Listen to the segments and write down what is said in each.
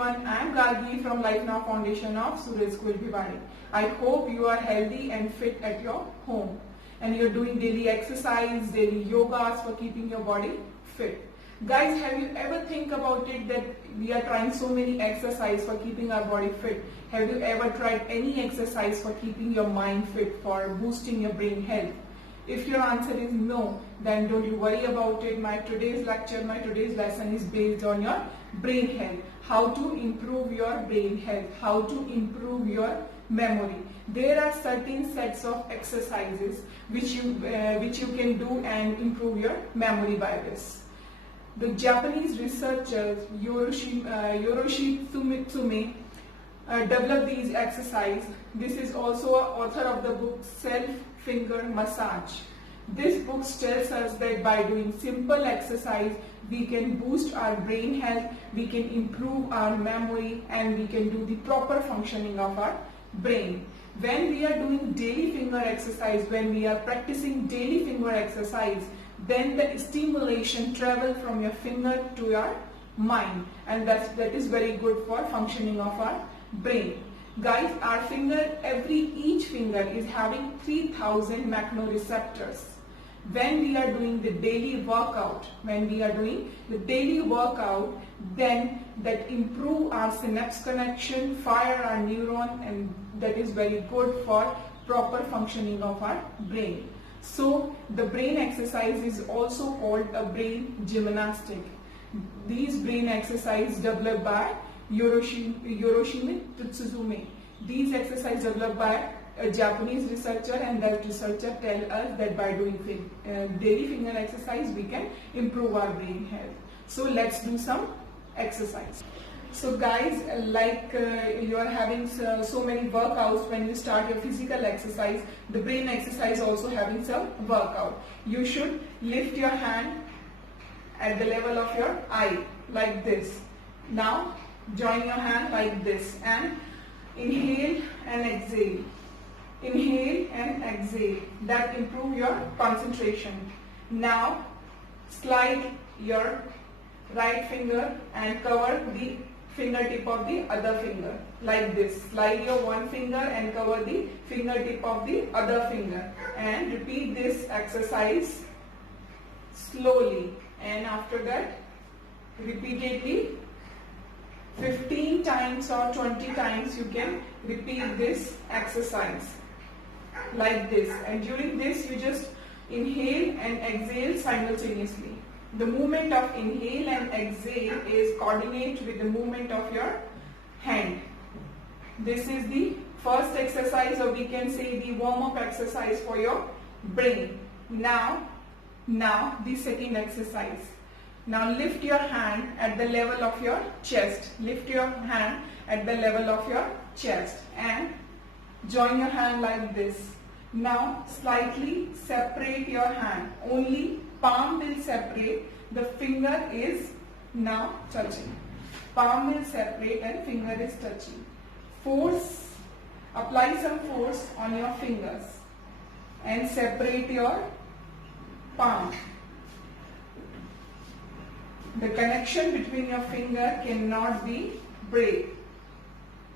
everyone, I am Gargi from Life Now Foundation of Suraj School Bhiwadi. I hope you are healthy and fit at your home and you are doing daily exercise, daily yogas for keeping your body fit. Guys, have you ever think about it that we are trying so many exercise for keeping our body fit? Have you ever tried any exercise for keeping your mind fit, for boosting your brain health? If your answer is no, then don't you worry about it. My today's lesson is based on your brain health. How to improve your brain health, how to improve your memory. There are certain sets of exercises which you can do and improve your memory by this. The Japanese researchers Yoroshi Tsume developed these exercises. This is also author of the book Self-Finger Massage. This book tells us that by doing simple exercise, we can boost our brain health, we can improve our memory, and we can do the proper functioning of our brain. When we are doing daily finger exercise, when we are practicing daily finger exercise, then the stimulation travel from your finger to your mind, and that is very good for functioning of our brain. Guys, our finger, each finger is having 3000 mechanoreceptors. When we are doing the daily workout, then that improve our synapse connection, fire our neuron, and that is very good for proper functioning of our brain. So the brain exercise is also called a brain gymnastic. These brain exercises developed by Yoroshi Tsume. These exercises developed by a Japanese researcher, and that researcher tells us that by doing daily finger exercise we can improve our brain health. So let's do some exercise. So guys, you are having so many workouts when you start your physical exercise, the brain exercise also having some workout. You should lift your hand at the level of your eye like this. Now join your hand like this and inhale and exhale. Inhale and exhale. That improve your concentration. Now slide your right finger and cover the fingertip of the other finger like this. Slide your one finger and cover the fingertip of the other finger, and repeat this exercise slowly, and after that repeatedly 15 times or 20 times you can repeat this exercise like this, and during this you just inhale and exhale simultaneously. The movement of inhale and exhale is coordinate with the movement of your hand. This is the first exercise, or we can say the warm-up exercise for your brain. Now the second exercise. Now lift your hand at the level of your chest. Lift your hand at the level of your chest and join your hand like this. Now slightly separate your hand. Only palm will separate. The finger is now touching. Palm will separate and finger is touching. Apply some force on your fingers and separate your palm. The connection between your finger cannot be break.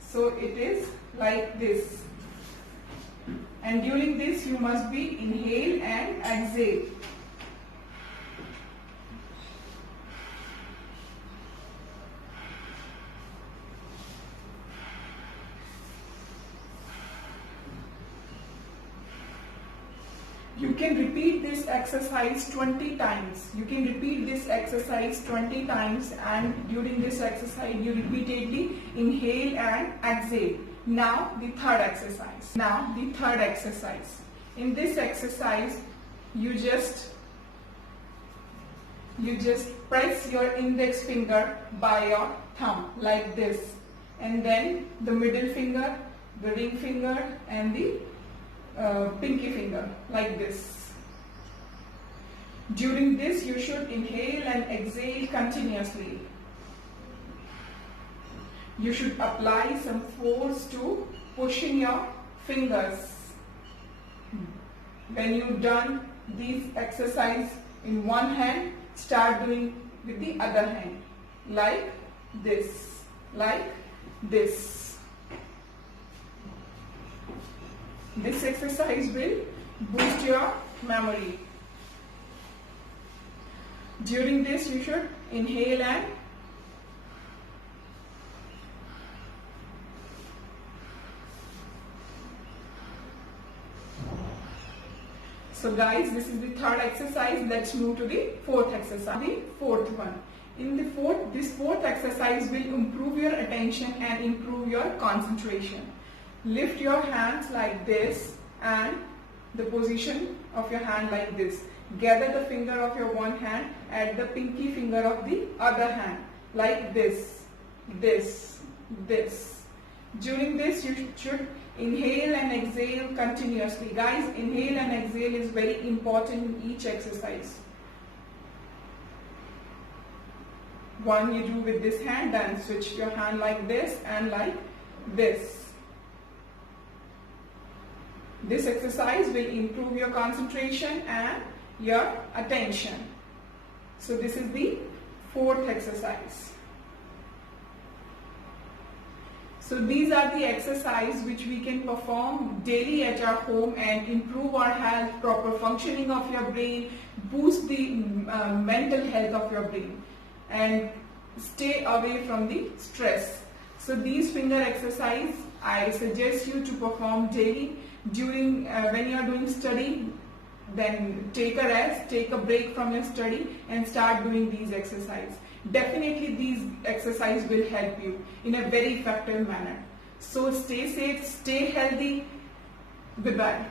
So it is like this. And during this you must be inhale and exhale. You can repeat this exercise 20 times. And during this exercise you repeatedly inhale and exhale. Now the third exercise. In this exercise you just press your index finger by your thumb like this, and then the middle finger, the ring finger, and the pinky finger like this. During this you should inhale and exhale continuously. You should apply some force to push in your fingers. When you've done these exercise in one hand, start doing with the other hand like this. like this. This exercise will boost your memory. During this, you should inhale and so guys, this is the third exercise. Let's move to the fourth exercise, the fourth one. In this fourth exercise will improve your attention and improve your concentration. Lift your hands like this and the position of your hand like this. Gather the finger of your one hand at the pinky finger of the other hand like this, this, this. During this, you should inhale and exhale continuously. Guys, inhale and exhale is very important in each exercise. One you do with this hand, then switch your hand like this and like this. This exercise will improve your concentration and your attention. So this is the fourth exercise. So these are the exercises which we can perform daily at our home and improve our health, proper functioning of your brain, boost the mental health of your brain and stay away from the stress. So these finger exercises I suggest you to perform daily during when you are doing study. Then take a rest, take a break from your study and start doing these exercises. Definitely these exercises will help you in a very effective manner. So stay safe, stay healthy. Goodbye.